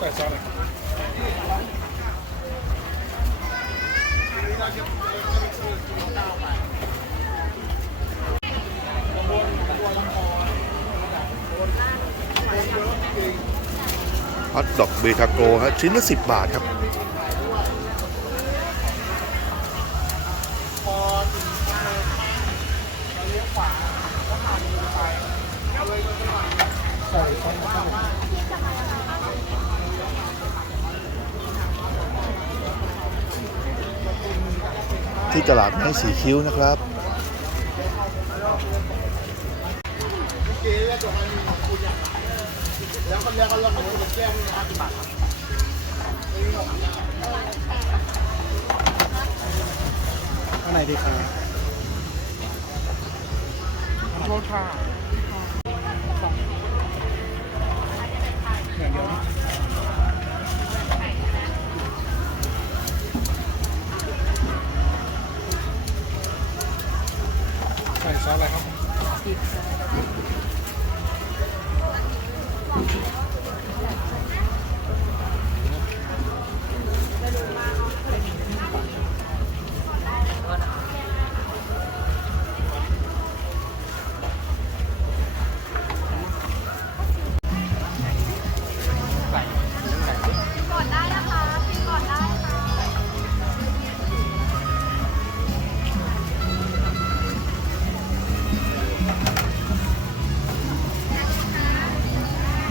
ใส่ซอสฮอตดอกเบทาโกฮะชิ้นละสิบบาทครับ ที่ตลาดแม่สีคิ้วนะครับเก๋แล้วจบมันมีของคุณอย่างแล้วก็แล้วก็แล้วก็จะแก้มนะครับกี่บาทครับอันไหนดีครับโทษค่ะ อะไรครับก่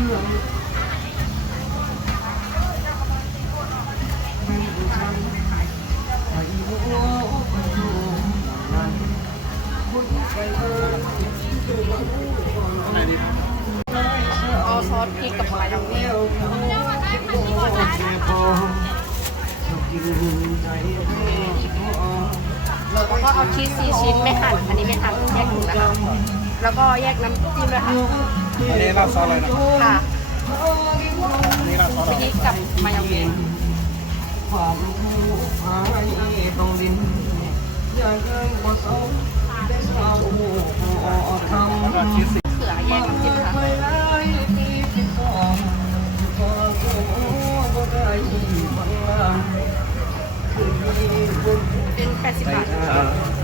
เอาซอสพริกกับมายองเนสแล้วก็เอาชีสสี่ชิ้นไม่หั่น อันนี้ไม่หั่นแยกถุงนะคะ แล้วก็แยกน้ำจิ้มด้วยค่ะ อันนี้ราดซอสอะไรนะค่ะอันนี้ราดซอสอะไรพริกกับมายองเนสความรู้หายต้องลิ้นอย่างเกินกว่าเสาได้เศร้าพอทำแล้วก็ชีสสิเขือแยกน้ำจิ้มค่ะไปหลายปีที่สองพอตัวบ่ได้บังลาคือมีคนเป็น 80 บาท